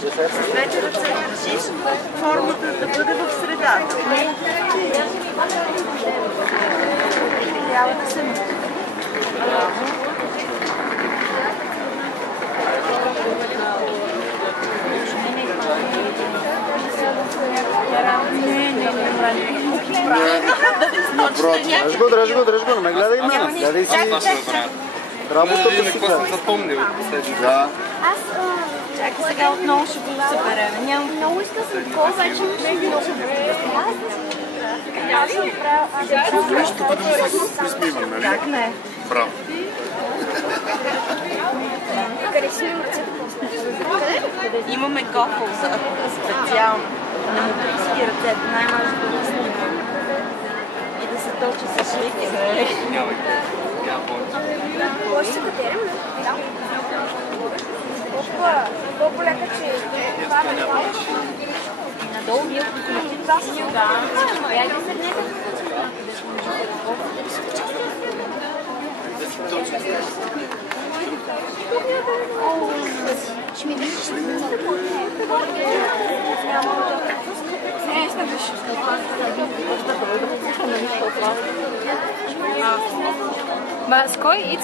двете ръце държиш, формата да бъде в средата. Трябва да се Дръж го, не ме гледай мен. Гледай си работата си. Запомнил последния. Да. Чакай, сега отново ще го съберем. Много искам съм такова, вече не много добре. Аз съм правила... Ще бъдем с присмиван, нали? Как не? Браво. Къде си имам ръцете? Имаме гофъл специално. На мокриски ръцете, най-важното да снимам. И да се точи с шейки. Няма помня. Може се катерим, не? Да. Колко лека, че това не е. И надолу вие отключите това си. Да. Я ги седнете. Ще ми видиш, ще ми But Skoy,